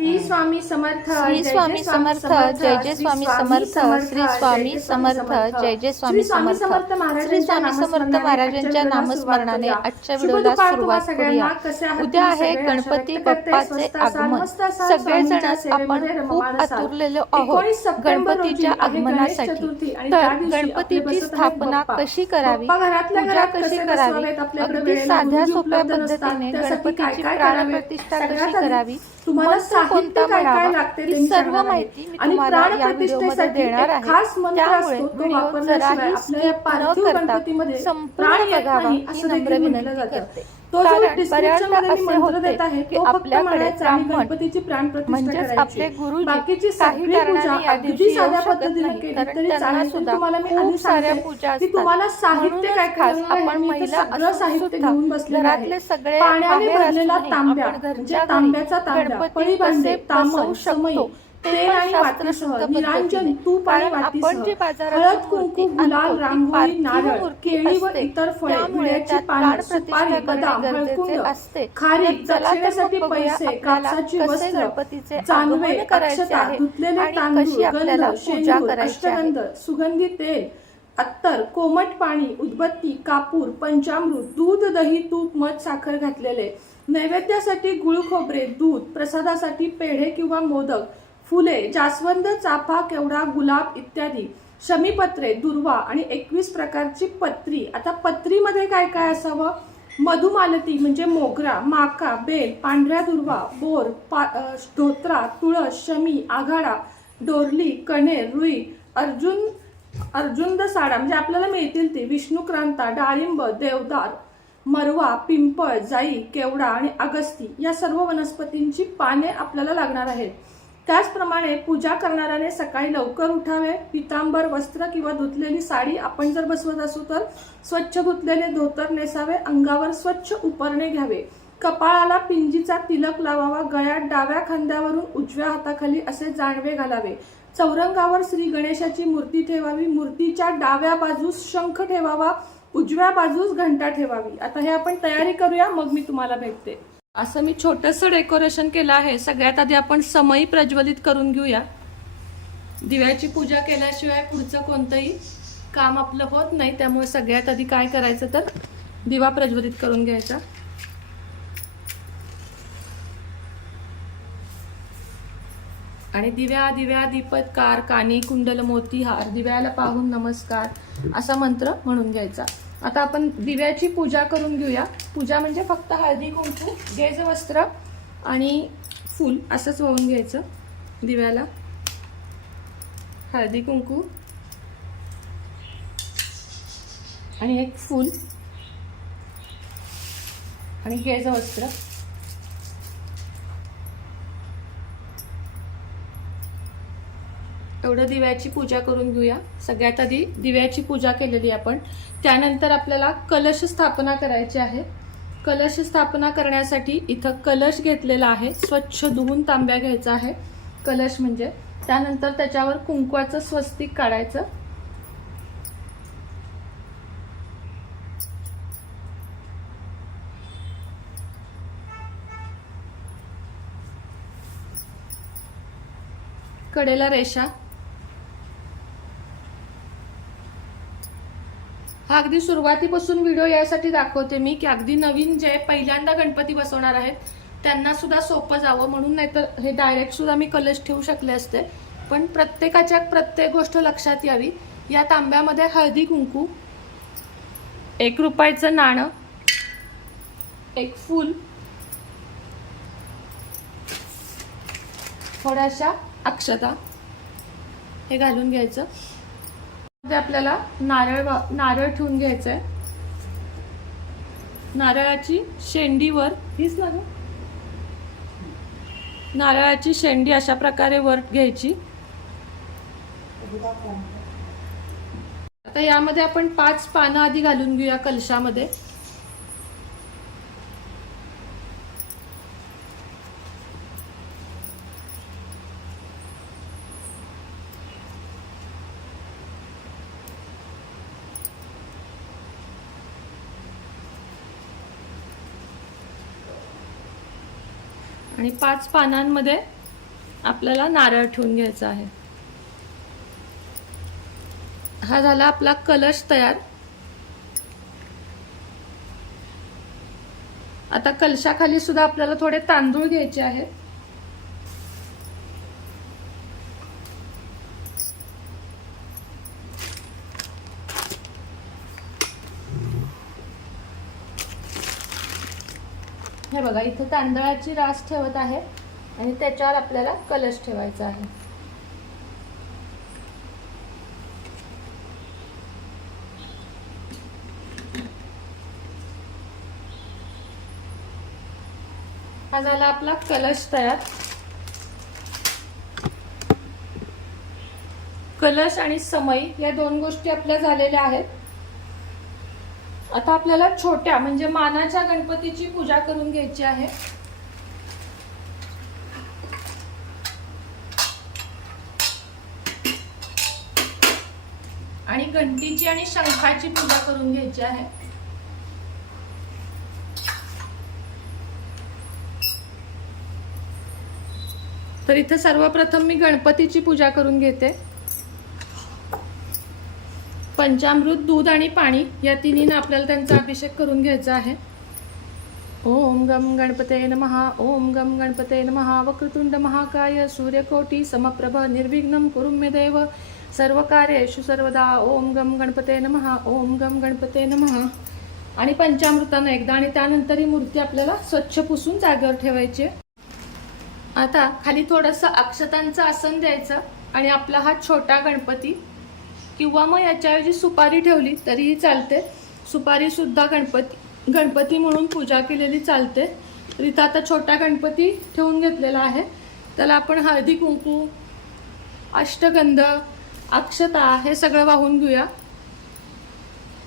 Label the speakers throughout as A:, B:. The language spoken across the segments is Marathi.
A: श्री स्वामी समर्थ
B: श्री स्वामी समर्थ जय जय स्वामी समर्थ श्री स्वामी समर्थ जय जय स्वामी समर्थ. श्री स्वामी समर्थ महाराजांच्या नामस्मरणाने आजच्या व्हिडिओला सुरुवात करूया. उद्या आहे गणपती बाप्पाचे आगमन. सगळेजण आपण खूप आतुरलेलो आहोत. गणपतीच्या आगमनासाठी. तर गणपतीची स्थापना कशी करावी? पूजा कशी करावी? अगदी साध्या सोप्या पद्धतीने गणपतीची प्राणप्रतिष्ठा कशी करावी?
A: तुम्हाला
B: कोणता
A: काय काय लागते ते
B: सर्व. माहिती मी
A: आणि
B: तुम्हाला या व्हिडिओमध्ये देणार आहे
A: खास मंत्र
B: त्यामुळे
A: असतो, तो
B: व्हिडिओ जराही skip न करता संपूर्ण बघावा ही
A: असं
B: नम्र विनंती. करते
A: तो गणपतीची बाकीची
B: काही
A: अगदी साध्या पद्धतीने केली तरी
B: सुद्धा
A: तुम्हाला मी
B: खूप
A: आधी
B: साऱ्या पूजा
A: की तुम्हाला साहित्य काय
B: खास? आपण महिला
A: सगळं साहित्य घेऊन बसलेलं आहे.
B: सगळे
A: पाण्याने भरलेला तांब्या म्हणजे तांब्याचा तांब्या पळी तेल आणि वातीसह निरांजन. तूप आणि
B: आपण जी बाजारात
A: हळद कुंकू गुलाल रांगोळी नारळ केळी व. इतर फळे पानं सुपारी बदाम हळकुंड दक्षिणेसाठी पैसे कापसाची वस्त्र अक्षता धुतलेले तांदूळ गंध शेंदूर अष्टगंध सुगंधी तेल अत्तर कोमट पाणी उदबत्ती कापूर पंचामृत दूध दही तूप मध साखर घातलेले नैवेद्यासाठी गुळ खोबरे दूध प्रसादासाठी पेढे किंवा मोदक फुले जास्वंद चाफा केवडा गुलाब इत्यादी शमीपत्रे दुर्वा आणि एकवीस प्रकारची पत्री. आता पत्रीमध्ये काय काय असावं? मधुमालती म्हणजे मोगरा माका बेल पांढऱ्या दुर्वा बोर पा धोत्रा तुळस शमी आघाडा डोरली कणेर रुई अर्जुन अर्जुंद साडा म्हणजे आपल्याला मिळतील ते. विष्णुक्रांता डाळिंब देवदार मरवा पिंपळ जाई केवडा आणि अगस्ती या सर्व वनस्पतींची पाने आपल्याला लागणार आहेत. त्याचप्रमाणे पूजा करणाऱ्याने सकाळी लवकर उठावे पितांबर वस्त्र किंवा धुतलेली साडी आपण जर बसवत असू तर स्वच्छ धुतलेले धोतर नेसावे अंगावर स्वच्छ उपरणे घ्यावे. कपाळाला पिंजीचा तिलक लावावा गळ्यात डाव्या खांद्यावरून उजव्या हाताखाली असे जाणवे घालावे. चौरंगावर श्री गणेशाची मूर्ती ठेवावी मूर्तीच्या डाव्या बाजूस शंख ठेवावा उजव्या बाजूस घंटा ठेवावी. आता हे आपण तयारी करूया मग मी तुम्हाला भेटते. असं मी छोटंसं डेकोरेशन केलं आहे. सगळ्यात आधी आपण समयी प्रज्वलित करून घेऊया. दिव्याची पूजा केल्याशिवाय पुढचं कोणतंही काम आपलं होत नाही. त्यामुळे सगळ्यात आधी काय करायचं तर दिवा प्रज्वलित करून घ्यायचा. आणि दिव्या दिव्या दीपत्कार कानी कुंडल मोती हार दिव्याला पाहून नमस्कार असा मंत्र म्हणून घ्यायचा. आता आपण दिव्याची पूजा करून घेऊया. पूजा म्हणजे फक्त हळदी कुंकू गेज वस्त्र आणि फूल असंच वाहून घ्यायचं दिव्याला. हळदी कुंकू आणि एक फूल आणि गेज वस्त्र. थोडं दिव्याची पूजा करून घेऊया. सगळ्यात आधी दिव्याची पूजा केलेली आपण. त्यानंतर आपल्याला कलश स्थापना करायची आहे. कलश स्थापना करण्यासाठी इथं कलश घेतलेला आहे. स्वच्छ धुवून तांब्या घ्यायचा आहे. कलश म्हणजे त्यानंतर त्याच्यावर कुंकवाचं स्वस्तिक काढायचं. कडेला रेषा. हा अगदी सुरुवातीपासून व्हिडिओ यासाठी दाखवते मी की अगदी नवीन जे पहिल्यांदा गणपती बसवणार आहेत त्यांना सुद्धा सोपं जावं. म्हणून नाहीतर हे डायरेक्ट सुद्धा मी कलश ठेवू शकले असते. पण प्रत्येकाच्या प्रत्येक गोष्ट लक्षात यावी. या तांब्यामध्ये हळदी कुंकू एक रुपयाचं नाणं एक फूल थोड्याशा अक्षता हे घालून घ्यायचं. आपल्याला नारळ वा- नारळ ठेवून घ्यायचं आहे नारळाची शेंडीवर हीच ना नारळाची शेंडी अशा प्रकारे वर घ्यायची. आता यामध्ये आपण पाच पानं आधी घालून घेऊया कलशामध्ये. आणि पाच पानांमध्ये आपल्याला नारळ ठेवून घ्यायचा आहे. हा झाला आपला कलश तयार. आता कलशाखाली सुद्धा आपल्याला थोडे तांदूळ घ्यायचे आहेत. हे बघा इथं तांदळाची रास ठेवत आहे आणि त्याच्यावर आपल्याला कलश ठेवायचा आहे. हा झाला आपला कलश तयार. कलश आणि समई या दोन गोष्टी आपल्या झालेल्या आहेत. आता आपल्याला छोट्या म्हणजे मानाच्या गणपतीची पूजा करून घ्यायची आहे. आणि घंटीची आणि शंखाची पूजा करून घ्यायची आहे. तर इथे सर्वप्रथम मी गणपतीची पूजा करून घेते. पंचामृत दूध आणि पाणी या तिन्हीनं आपल्याला त्यांचा अभिषेक करून घ्यायचा आहे ओम गम गणपते नमहा ओम गम गणपते नमहा वक्रतुंड महाकाय सूर्यकोटी समप्रभ निर्विघ्न कुरु मे देव सर्व कार्येषु सर्वदा ओम गम गणपते नमहा ओम गम गणपते नमहा आणि पंचामृतानं एकदा आणि त्यानंतर ही मूर्ती आपल्याला स्वच्छ पुसून जागेवर ठेवायची आहे. आता खाली थोडंसं अक्षतांचं आसन द्यायचं आणि आपला हा छोटा गणपती किंवा मग याच्याऐवजी सुपारी ठेवली तरीही चालते. सुपारीसुद्धा गणपती गणपती म्हणून पूजा केलेली चालते. तर इथं आता छोटा गणपती ठेवून घेतलेला आहे. त्याला आपण हळदी कुंकू अष्टगंध अक्षता हे सगळं वाहून घेऊया.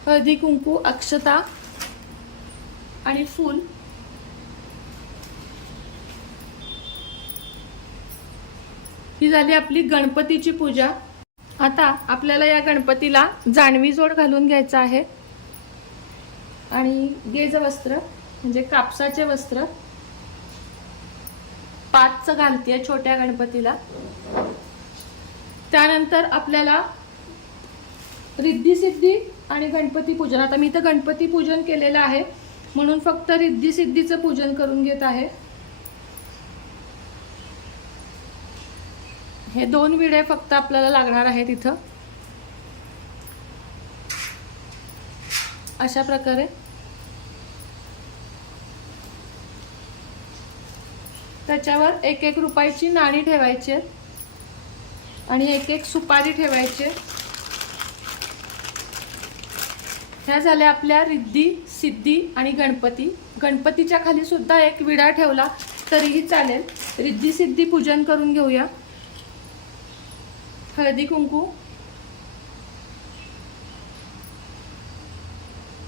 A: हळदी कुंकू अक्षता आणि फूल. ही झाली आपली गणपतीची पूजा. आता आपल्याला या गणपतीला जाणवी जोड घालून घ्यायचा आहे. आणि गेज वस्त्र म्हणजे कापसाचे वस्त्र पाचचं घालते छोट्या गणपतीला. त्यानंतर आपल्याला रिद्धी सिद्धी आणि गणपती पूजन. आता मी तर गणपती पूजन केलेलं आहे म्हणून फक्त रिद्धी सिद्धीचं पूजन करून घेत आहे. हे दोन विडे फक्त आपल्याला लागणार आहेत इथं. अशा प्रकारे. त्याच्यावर एक एक रुपयाची नाणी ठेवायची आहेत. आणि एक एक सुपारी ठेवायची आहे. ह्या झाल्या आपल्या रिद्धी सिद्धी आणि गणपती. गणपतीच्या खाली सुद्धा एक विडा ठेवला तरीही चालेल. रिद्धी सिद्धी पूजन करून घेऊया. हळदी कुंकू.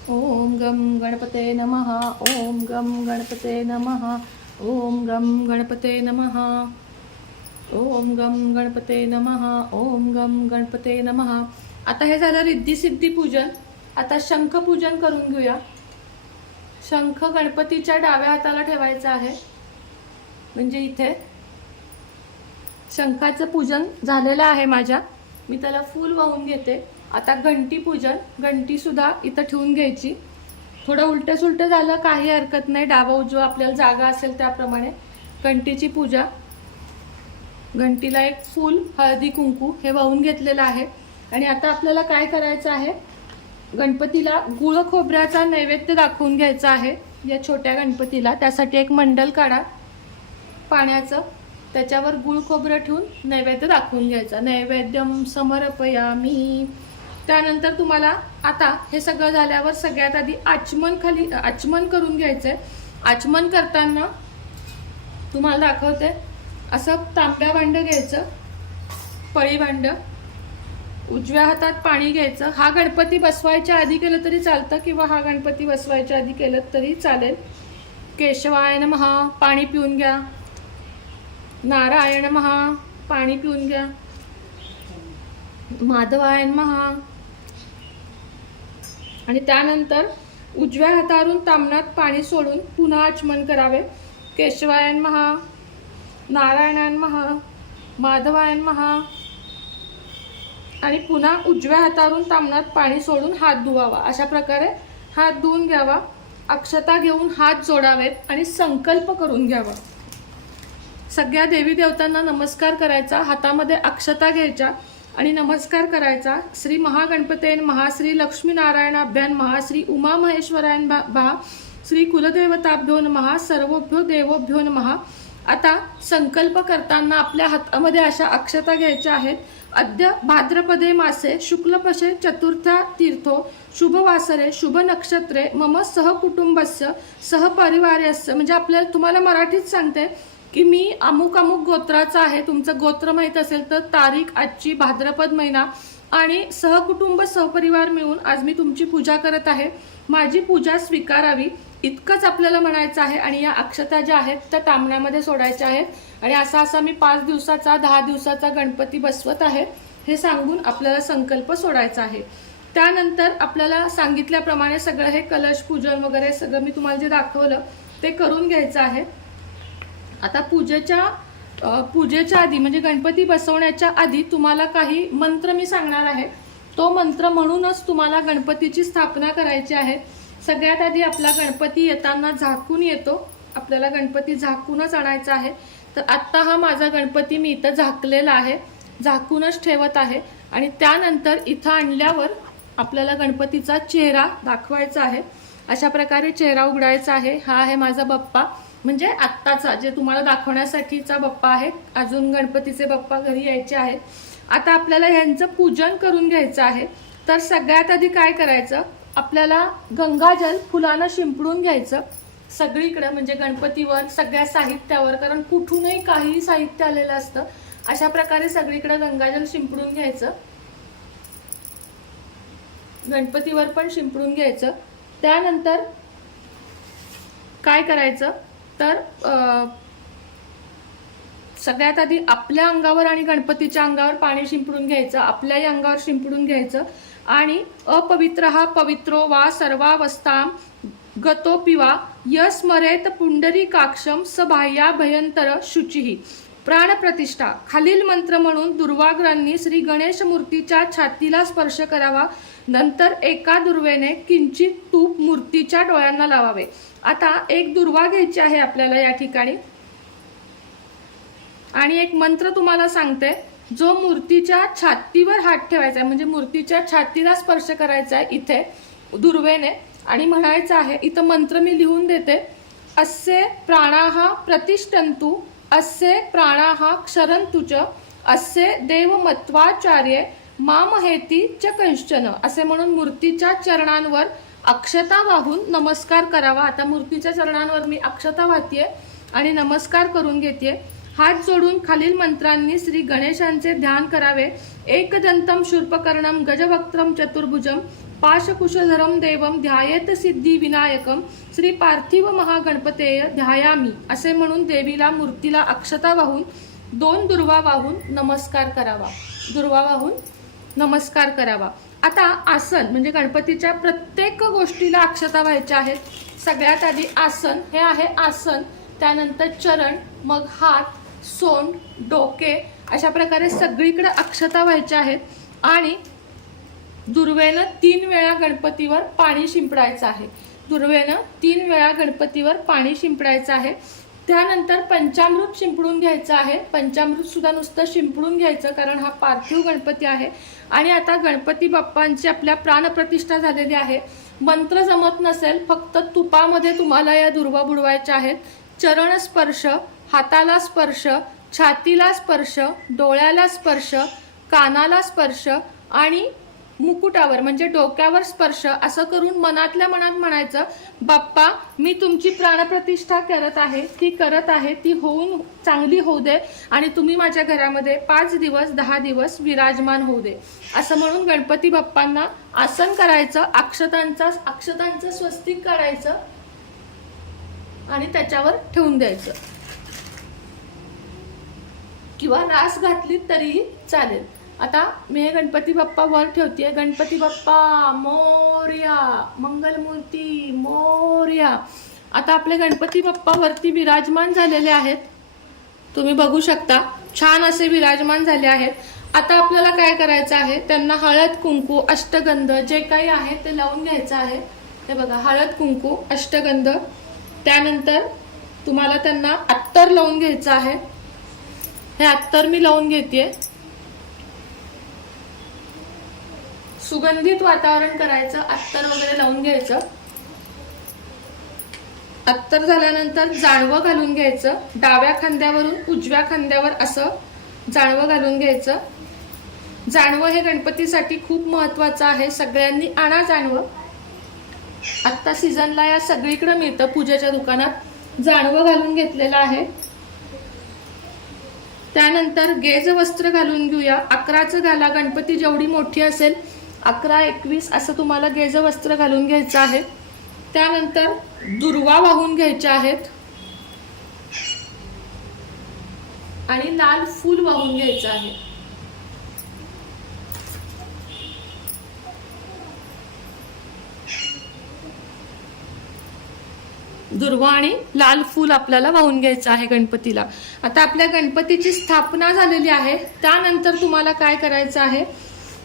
A: ओम गम गणपते नमः ओम गम गणपते नमः ओम गम गणपते नमः ओम गम गणपते नमः ओम गम गणपते नमः. आता हे झालं रिद्धी सिद्धी पूजन. आता शंख पूजन करून घेऊया. शंख गणपतीच्या डाव्या हाताला ठेवायचा आहे. म्हणजे इथे शंखाचं पूजन झालेलं आहे माझ्या. मी त्याला फूल वाहून घेते. आता घंटी पूजन घंटीसुद्धा इथं ठेवून घ्यायची. थोडं उलटं सुलटं झालं काही हरकत नाही. डावा उजवा आपल्याला जागा असेल त्याप्रमाणे घंटीची पूजा. घंटीला एक फूल हळदी कुंकू हे वाहून घेतलेलं आहे. आणि आता आपल्याला काय करायचं आहे? गणपतीला गुळ खोबऱ्याचा नैवेद्य दाखवून घ्यायचा आहे. या छोट्या गणपतीला. त्यासाठी एक मंडल काढा. पाण्याचं. त्याच्यावर गुळ खोबरं ठेवून नैवेद्य दाखवून घ्यायचा. नैवेद्यम समर्पयामी त्यानंतर तुम्हाला आता हे सगळं झाल्यावर सगळ्यात आधी आचमन खाली आचमन करून घ्यायचं आहे आचमन करताना तुम्हाला दाखवते असं तांब्या भांडं घ्यायचं पळी भांडं. उजव्या हातात पाणी घ्यायचं. हा गणपती बसवायच्या आधी केलं तरी चालतं किंवा हा गणपती बसवायच्या आधी केलं तरी चालेल. केशवाय महा पाणी पिऊन घ्या. नारायण महा पाणी पिऊन घ्या. माधवायन महा. आणि त्यानंतर उजव्या हातावरून तामणात पाणी सोडून पुन्हा आचमन करावे. केशवायन महा नारायणायन महा माधवायन महा. आणि पुन्हा उजव्या हातावरून तामणात पाणी सोडून हात धुवावा. अशा प्रकारे हात धुवून घ्यावा. अक्षता घेऊन हात जोडावेत आणि संकल्प करून घ्यावा. सगळ्या देवी देवतांना नमस्कार करायचा हातामध्ये अक्षता घ्यायच्या आणि नमस्कार करायचा. श्री महागणपतेन महाश्री लक्ष्मीनारायणाभ्यान महाश्री उमा महेश्वरायन भा भा, श्री कुलदेवताभ्यो महा सर्वभ्यो देवोभ्यो महा. आता संकल्प करताना आपल्या हातामध्ये अशा अक्षता घ्यायच्या आहेत. अद्य भाद्रपदे मासे शुक्लपशे चतुर्था तीर्थो शुभवासरे शुभ नक्षत्रे मम सहकुटुंबस्य सहपरिवार्यस्य म्हणजे आपल्याला तुम्हाला मराठीत सांगते की मी अमुक अमुक गोत्राचा आहे तुमचं गोत्र माहीत असेल तर तारीख आजची भाद्रपद महिना आणि सहकुटुंब सहपरिवार मिळून आज मी तुमची पूजा करत आहे. माझी पूजा स्वीकारावी इतकंच आपल्याला म्हणायचं आहे आणि या अक्षता ज्या आहेत त्या तांबण्यामध्ये सोडायच्या आहेत. आणि असा असा मी पाच दिवसाचा दहा दिवसाचा गणपती बसवत आहे हे सांगून आपल्याला संकल्प सोडायचा आहे. त्यानंतर आपल्याला सांगितल्याप्रमाणे सगळं हे कलश पूजन वगैरे सगळं मी तुम्हाला जे दाखवलं ते करून घ्यायचं आहे. आता पूजेच्या पूजेच्या आधी म्हणजे गणपती बसवण्याच्या आधी तुम्हाला काही मंत्र मी सांगणार आहे. तो मंत्र म्हणूनच तुम्हाला गणपतीची स्थापना करायची आहे. सगळ्यात आधी आपला गणपती येताना झाकून येतो. आपल्याला गणपती झाकूनच आणायचा आहे. तर आत्ता हा माझा गणपती मी इथं झाकलेला आहे. झाकूनच ठेवत आहे. आणि त्यानंतर इथं आणल्यावर आपल्याला गणपतीचा चेहरा दाखवायचा आहे. अशा प्रकारे चेहरा उघडायचा आहे. हा आहे माझा बाप्पा. म्हणजे आत्ताचा जे तुम्हाला दाखवण्यासाठीचा बाप्पा आहे अजून गणपतीचे बाप्पा घरी यायचे आहेत. आता आपल्याला ह्यांचं पूजन करून घ्यायचं आहे. तर सगळ्यात आधी काय करायचं? आपल्याला गंगाजल फुलानं शिंपडून घ्यायचं. सगळीकडे म्हणजे गणपतीवर सगळ्या साहित्यावर कारण कुठूनही काही साहित्य आलेलं असतं. अशा प्रकारे सगळीकडे गंगाजल शिंपडून घ्यायचं. गणपतीवर पण शिंपडून घ्यायचं. त्यानंतर काय करायचं? तर सगळ्यात आधी आपल्या अंगावर आणि गणपतीच्या अंगावर पाणी शिंपडून घ्यायचं आपल्याही अंगावर शिंपडून घ्यायचं आणि अपवित्र हा पवित्रो वा सर्वावस्था गतो पिवा यस्मरेत पुंडरी काक्षम स बाह्या भयंतर शुचिही प्राणप्रतिष्ठा खालील मंत्र म्हणून दुर्वाग्रांनी श्री गणेश मूर्तीच्या छातीला स्पर्श करावा नंतर एका दुर्वेने किंचित तूप मूर्तीच्या डोळ्यांना लावावे. आता एक दुर्वा घ्यायची आहे आपल्याला या ठिकाणी. आणि एक मंत्र तुम्हाला सांगते. जो मूर्तीच्या छातीवर हात ठेवायचा आहे म्हणजे मूर्तीच्या छातीला स्पर्श करायचा आहे इथे दुर्वेने आणि म्हणायचं आहे इथं मंत्र मी लिहून देते. असे प्राणाहा प्रतिष्ठंतु असे प्राणाहा क्षरंतुच असे देवमत्वाचार्य मामहेती च कंश्चन असे म्हणून मूर्तीच्या चरणांवर अक्षता वाहून नमस्कार करावा. आता मूर्तीच्या चरणांवर मी अक्षता वाहतीये आणि नमस्कार करून घेते हात जोडून खालील मंत्रांनी श्री गणेशांचे ध्यान करावे. एकदंतम शूर्पकर्णम गजवक्त्रम चतुर्भुजम पाशकुशधरम देवम ध्यायेत सिद्धी विनायकम. श्री पार्थिव महागणपतेय ध्यायामी असे म्हणून देवीला मूर्तीला अक्षता वाहून दोन दुर्वा वाहून नमस्कार करावा. दुर्वा वाहून नमस्कार करावा. आता आसन म्हणजे गणपतीच्या प्रत्येक गोष्टीला अक्षता व्हायच्या आहेत सगळ्यात आधी आसन हे आहे आसन. त्यानंतर चरण मग हात सोंड डोके अशा प्रकारे सगळीकडे अक्षता व्हायच्या आहेत आणि दुर्वेनं तीन वेळा गणपतीवर पाणी शिंपडायचं आहे. दुर्वेनं तीन वेळा गणपतीवर पाणी शिंपडायचं आहे. त्यानंतर पंचामृत शिंपडून घ्यायचं आहे. पंचामृत सुद्धा नुसतं शिंपडून घ्यायचं कारण हा पार्थिव गणपती आहे. आणि आता गणपती बाप्पांची आपल्या प्राणप्रतिष्ठा झालेली आहे. मंत्र जमत नसेल फक्त तुपामध्ये तुम्हाला या दुर्वा बुडवायच्या आहेत. चरण स्पर्श हाताला स्पर्श छातीला स्पर्श डोळ्याला स्पर्श कानाला स्पर्श आणि मुकुटावर म्हणजे डोक्यावर स्पर्श असं करून मनातल्या मनात म्हणायचं बाप्पा मी तुमची प्राणप्रतिष्ठा करत आहे ती करत आहे ती होऊन चांगली होऊ दे आणि तुम्ही माझ्या घरामध्ये पाच दिवस दहा दिवस विराजमान होऊ दे. असं म्हणून गणपती बाप्पांना आसन करायचं अक्षतांचा अक्षतांचं स्वस्तिक करायचं आणि त्याच्यावर ठेवून द्यायचं. किंवा रास घातली तरीही चालेल. आता मी हे गणपती बाप्पा वर ठेवते गणपती बाप्पा मोर्या मंगलमूर्ती मोर्या. आता आपले गणपती बाप्पा वरती विराजमान झालेले आहेत. तुम्ही बघू शकता छान असे विराजमान झाले आहेत. आता आपल्याला काय करायचं आहे? त्यांना हळद कुंकू अष्टगंध जे काही आहे ते लावून घ्यायचं आहे. ते बघा हळद कुंकू अष्टगंध. त्यानंतर तुम्हाला त्यांना अत्तर लावून घ्यायचं आहे. हे अत्तर मी लावून घेते सुगंधित वातावरण करायचं अत्तर वगैरे लावून घ्यायचं. अत्तर झाल्यानंतर जाणवं घालून घ्यायचं. डाव्या खांद्यावरून उजव्या खांद्यावर असं जाणवं घालून घ्यायचं. जाणवं हे गणपतीसाठी खूप महत्वाचं आहे. सगळ्यांनी आणा जाणवं. आत्ता सीझनला या सगळीकडे मिळतं. पूजेच्या दुकानात जाणवं घालून घेतलेलं आहे. त्यानंतर गेज वस्त्र घालून घेऊया. अकराचं घाला. गणपती जेवढी मोठी असेल अकरा एकवीस असं तुम्हाला गेज वस्त्र घालून घ्यायचं आहे. त्यानंतर दुर्वा वाहून घ्यायच्या आहेत. आणि लाल फूल वाहून घ्यायचं आहे. दुर्वा आणि लाल फूल आपल्याला वाहून घ्यायचं आहे गणपतीला. आता आपल्या गणपतीची स्थापना झालेली आहे. त्यानंतर तुम्हाला काय करायचं आहे?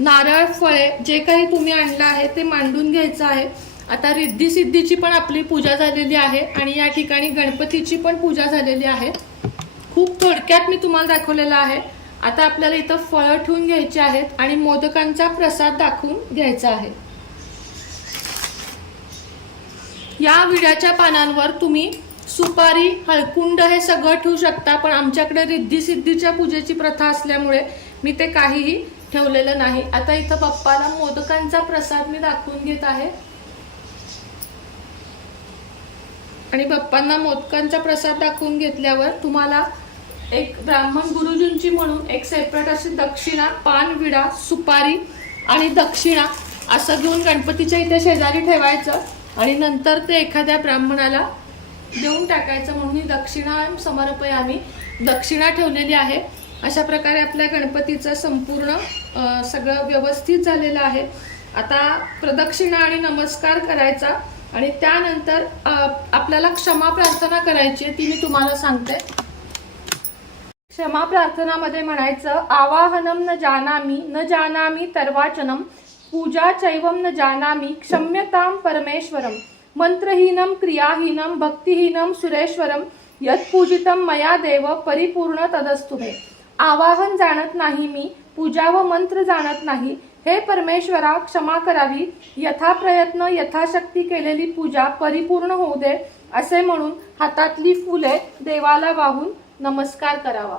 A: नारळ फळे जे काही तुम्ही आणलं आहे ते मांडून घ्यायचं आहे. आता रिद्धी सिद्धीची पण आपली पूजा झालेली आहे आणि या ठिकाणी गणपतीची पण पूजा झालेली आहे. खूप थोडक्यात मी तुम्हाला दाखवलेलं आहे. आता आपल्याला इथं फळं ठेवून घ्यायची आहेत आणि मोदकांचा प्रसाद दाखवून घ्यायचा आहे. या विड्याच्या पानांवर तुम्ही सुपारी हळकुंड हे सगळं ठेवू शकता पण आमच्याकडे रिद्धी सिद्धीच्या पूजेची प्रथा असल्यामुळे मी ते काहीही ठेवलेलं नाही. आता इथं पप्पाला मोदकांचा प्रसाद मी दाखवून घेत आहे. आणि पप्पांना मोदकांचा प्रसाद दाखवून घेतल्यावर तुम्हाला एक ब्राह्मण गुरुजींची म्हणून एक सेपरेट अशी दक्षिणा पान विडा सुपारी आणि दक्षिणा असं घेऊन गणपतीच्या इथे शेजारी ठेवायचं आणि नंतर ते एखाद्या ब्राह्मणाला देऊन टाकायचं म्हणून ही दक्षिणा आम्ही दक्षिणा ठेवलेली आहे. अशा प्रकारे आपल्या गणपतीचं संपूर्ण सगळं व्यवस्थित झालेलं आहे. आता प्रदक्षिणा आणि नमस्कार करायचा आणि त्यानंतर आपल्याला क्षमा प्रार्थना करायची आहे ती मी तुम्हाला सांगते. क्षमा प्रार्थनामध्ये म्हणायचं आवाहनम न जानामी न जानामी तर्वाचनम पूजा चैवम न जानामी क्षम्यताम परमेश्वरम मंत्रहीनम क्रियाहीनम भक्तिहीनम सुरेश्वरम यत्पूजितम मया देव परिपूर्ण तदस्तु आवाहन जाणत नाही मी पूजा व मंत्र जाणत नाही. हे परमेश्वरा क्षमा करावी. यथा प्रयत्न यथाशक्ती केलेली पूजा परिपूर्ण होऊ दे असे म्हणून हातातली फुले देवाला वाहून नमस्कार करावा.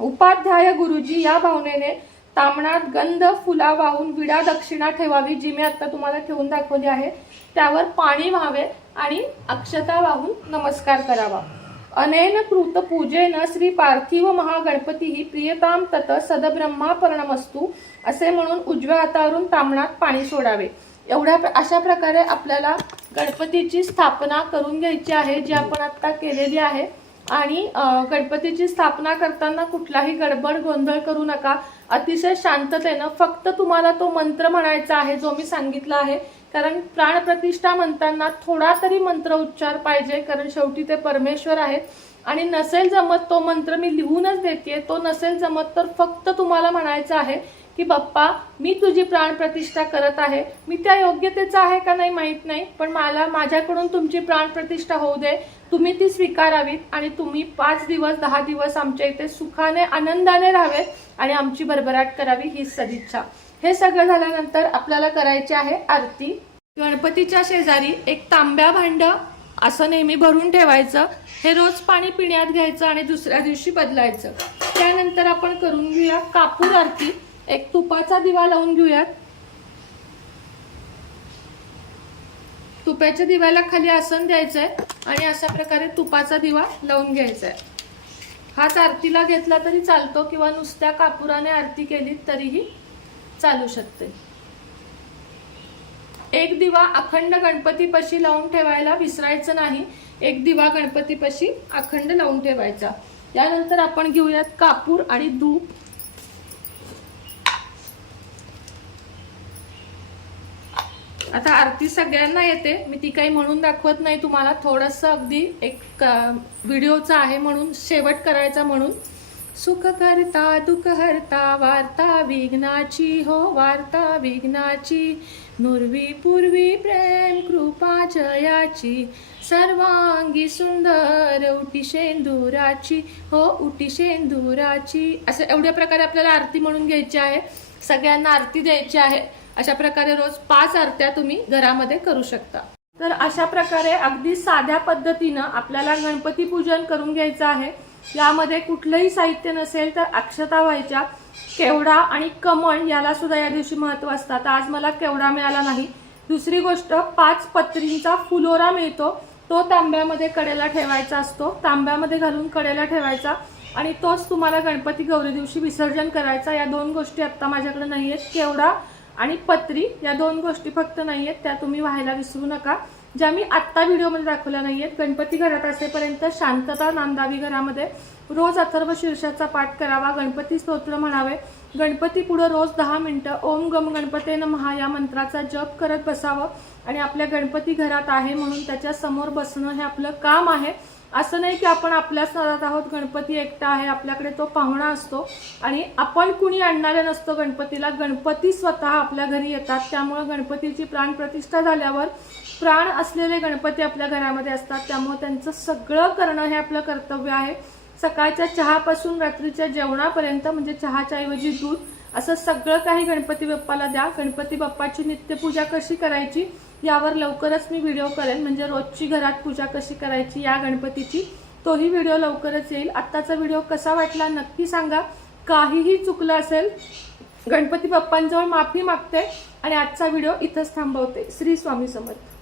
A: उपाध्याय गुरुजी या भावनेने तामणात गंध फुला वाहून विडा दक्षिणा ठेवावी जी मी आता तुम्हाला ठेवून दाखवली आहे. त्यावर पाणी व्हावे आणि अक्षता वाहून नमस्कार करावा. अनेन कृत पूजेन श्री पार्थिव महागणपती ही प्रियताम तत सदब्रह्मापर्णमस्तू असे म्हणून उजव्या हातावरून तामणात पाणी सोडावे. एवढ्या अशा प्रकारे आपल्याला गणपतीची स्थापना करून घ्यायची आहे जी आपण आत्ता केलेली आहे. आणि गणपतीची स्थापना करताना कुठलाही गडबड गोंधळ करू नका. अतिशय शांततेनं फक्त तुम्हाला तो मंत्र म्हणायचा आहे जो मी सांगितला आहे. कारण प्राणप्रतिष्ठा म्हणताना थोडा तरी मंत्र उच्चार पाहिजे कारण शेवटी ते परमेश्वर आहेत. आणि नसेल जमत तो मंत्र मी लिहूनच देते तो नसेल जमत तर फक्त तुम्हाला म्हणायचं आहे की बाप्पा मी तुझी प्राणप्रतिष्ठा करत आहे. मी त्या योग्यतेचा आहे का नाही माहीत नाही पण मला माझ्याकडून तुमची प्राणप्रतिष्ठा होऊ दे. तुम्ही ती स्वीकारावीत आणि तुम्ही पाच दिवस दहा दिवस आमच्या इथे सुखाने आनंदाने राहावेत आणि आमची भरभराट करावी हीच सदिच्छा. हे सगळं झाल्यानंतर आपल्याला करायची आहे आरती. गणपतीच्या शेजारी एक तांब्या भांड असं नेहमी भरून ठेवायचं. हे रोज पाणी पिण्यात घ्यायचं आणि दुसऱ्या दिवशी बदलायचं. त्यानंतर आपण करून घेऊया कापूर आरती. एक तुपाचा दिवा लावून घेऊयात. तुपाच्या दिव्याला खाली आसन द्यायचं आहे आणि अशा प्रकारे तुपाचा दिवा लावून घ्यायचा आहे हाच आरतीला घेतला तरी चालतो किंवा नुसत्या कापुराने आरती केली तरीही चालू शकते. एक दिवा अखंड गणपतीपाशी लावून ठेवायला विसरायचं नाही. एक दिवा गणपतीपाशी अखंड लावून ठेवायचा. त्यानंतर आपण घेऊयात कापूर आणि धूप. आता आरती सगळ्यांना येते. मी ती काही म्हणून दाखवत नाही. तुम्हाला थोडंसं अगदी एक व्हिडिओचा आहे म्हणून शेवट करायचा म्हणून. सुख करता दुःख हरता वार्ता विघ्नाची हो वार्ता विघ्नाची. नुरवी पूर्वी प्रेम कृपा जयाची. सर्वांगी सुंदर उटी शेंदुराची. हो उटी शेंदुराची. असं एवढ्या प्रकारे आपल्याला आरती म्हणून घ्यायची आहे. सगळ्यांना आरती द्यायची आहे. अशा प्रकारे रोज पाच आरत्या तुम्ही घरामध्ये करू शकता. तर अशा प्रकारे अगदी साध्या पद्धतीनं आपल्याला गणपती पूजन करून घ्यायचं आहे. यामध्ये कुठलंही साहित्य नसेल तर अक्षता व्हायच्या केवडा आणि कमळ याला सुद्धा या दिवशी महत्त्व असतात आज मला केवडा मिळाला नाही. दुसरी गोष्ट पाच पत्रींचा फुलोरा मिळतो. तो तांब्यामध्ये कडेला ठेवायचा असतो. तांब्यामध्ये घालून कडेला ठेवायचा आणि तोच तुम्हाला गणपती गौरी दिवशी विसर्जन करायचा. या दोन गोष्टी आत्ता माझ्याकडे नाही आहेत केवडा आणि पत्री या दोन गोष्टी फक्त नाही आहेत त्या तुम्ही व्हायला विसरू नका. ज्या मी आत्ता व्हिडिओमध्ये दाखवल्या नाही आहेत गणपती घरात असेपर्यंत शांतता नांदावी घरामध्ये. रोज अथर्व शीर्षाचा पाठ करावा गणपती स्तोत्र म्हणावे. गणपती पुढं रोज दहा मिनटं ओम गम गणपते महा या मंत्राचा जप करत बसावं. आणि आपल्या गणपती घरात आहे म्हणून त्याच्यासमोर बसणं हे आपलं काम आहे. असं नाही की आपण आपल्याच नादात आहोत गणपती एकटा आहे आपल्याकडे तो पाहुणा असतो. आणि आपण कुणी आणणारे नसतो गणपतीला गणपती स्वतः आपल्या घरी येतात. त्यामुळं गणपतीची प्राणप्रतिष्ठा झाल्यावर प्राण असलेले गणपती आपल्या घरामध्ये असतात. त्यामुळे त्यांचं सगळं करणं हे आपलं कर्तव्य आहे. सकाळच्या चहापासून रात्रीच्या जेवणापर्यंत म्हणजे चहाच्या ऐवजी दूध असं सगळं काही गणपती बाप्पाला द्या. गणपती बाप्पाची नित्यपूजा कशी करायची यावर लवकरच मी व्हिडिओ करेन. म्हणजे रोजची घरात पूजा कशी करायची या गणपतीची तोही व्हिडिओ लवकरच येईल. आत्ताचा व्हिडिओ कसा वाटला नक्की सांगा. काहीही चुकलं असेल गणपती बाप्पांजवळ माफी मागते आणि आजचा व्हिडिओ इथंच थांबवते. श्री स्वामी समर्थ.